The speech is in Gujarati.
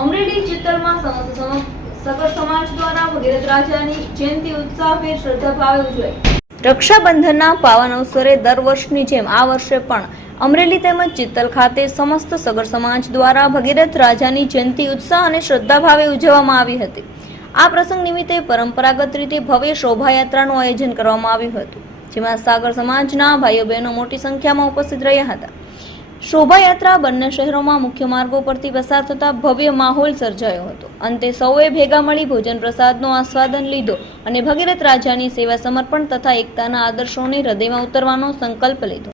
અમરેલી ચિત્તરમાં સગર સમાજ દ્વારા ભગીરથ રાજાની જયંતિ ઉત્સાહભેર શ્રદ્ધાભાવે ઉજવાઈ. રક્ષાબંધનના પાવન અવસરે દર વર્ષની જેમ આ વર્ષે પણ અમરેલી તેમજ ચિત્તલ ખાતે સમસ્ત સગર સમાજ દ્વારા ભગીરથ રાજાની જયંતિ ઉત્સાહ અને શ્રદ્ધાભાવે ઉજવવામાં આવી હતી. આ પ્રસંગ નિમિત્તે પરંપરાગત રીતે ભવ્ય શોભાયાત્રાનું આયોજન કરવામાં આવ્યું હતું, જેમાં સાગર સમાજના ભાઈઓ બહેનો મોટી સંખ્યામાં ઉપસ્થિત રહ્યા હતા. શોભાયાત્રા બંને શહેરોમાં મુખ્ય માર્ગો પરથી પસાર થતા ભવ્ય માહોલ સર્જાયો હતો. અંતે સૌએ ભેગા મળી ભોજન પ્રસાદનો આસ્વાદન લીધો અને ભગીરથ રાજાની સેવા સમર્પણ તથા એકતાના આદર્શોને હૃદયમાં ઉતરવાનો સંકલ્પ લીધો.